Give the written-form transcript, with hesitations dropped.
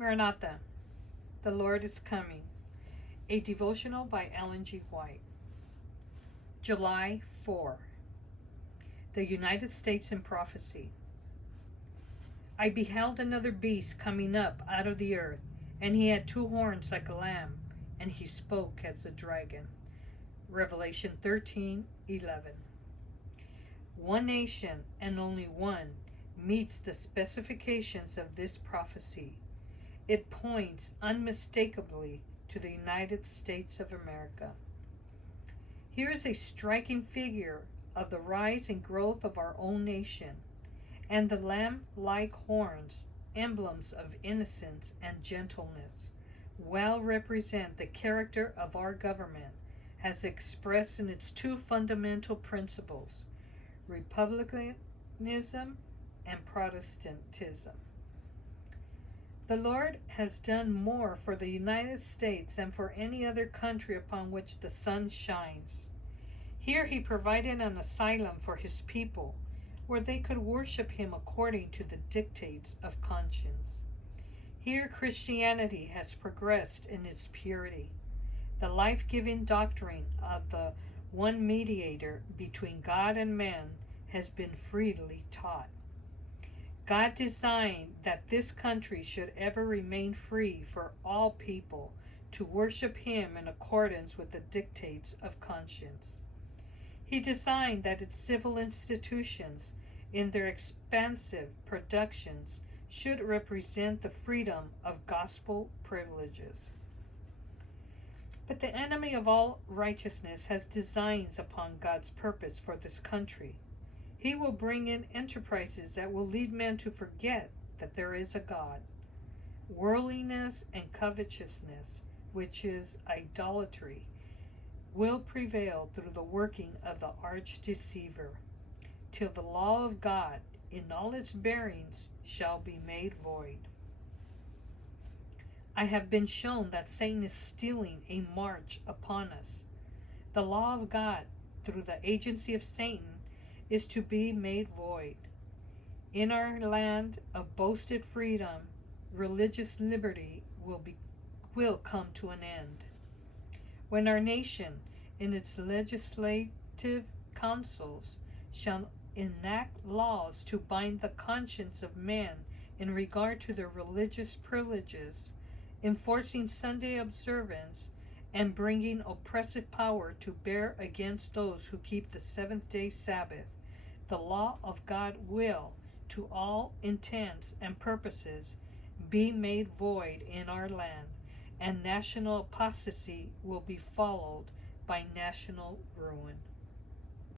Maranatha, the Lord is coming. A devotional by Ellen G. White. July 4. The United States in Prophecy. I beheld another beast coming up out of the earth, and he had 2 horns like a lamb, and he spoke as a dragon. Revelation 13:11. One nation, and only one, meets the specifications of this prophecy. It points unmistakably to the United States of America. Here is a striking figure of the rise and growth of our own nation, and the lamb-like horns, emblems of innocence and gentleness, well represent the character of our government as expressed in its 2 fundamental principles, republicanism and Protestantism. The Lord has done more for the United States than for any other country upon which the sun shines. Here he provided an asylum for his people, where they could worship him according to the dictates of conscience. Here Christianity has progressed in its purity. The life-giving doctrine of the one mediator between God and man has been freely taught. God designed that this country should ever remain free for all people to worship him in accordance with the dictates of conscience. He designed that its civil institutions, in their expansive productions, should represent the freedom of gospel privileges. But the enemy of all righteousness has designs upon God's purpose for this country. He will bring in enterprises that will lead men to forget that there is a God. Worldliness and covetousness, which is idolatry, will prevail through the working of the arch-deceiver, till the law of God in all its bearings shall be made void. I have been shown that Satan is stealing a march upon us. The law of God, through the agency of Satan, is to be made void. In our land of boasted freedom, religious liberty will come to an end. When our nation, in its legislative councils, shall enact laws to bind the conscience of men in regard to their religious privileges, enforcing Sunday observance, and bringing oppressive power to bear against those who keep the 7th-day Sabbath, the law of God will, to all intents and purposes, be made void in our land, and national apostasy will be followed by national ruin.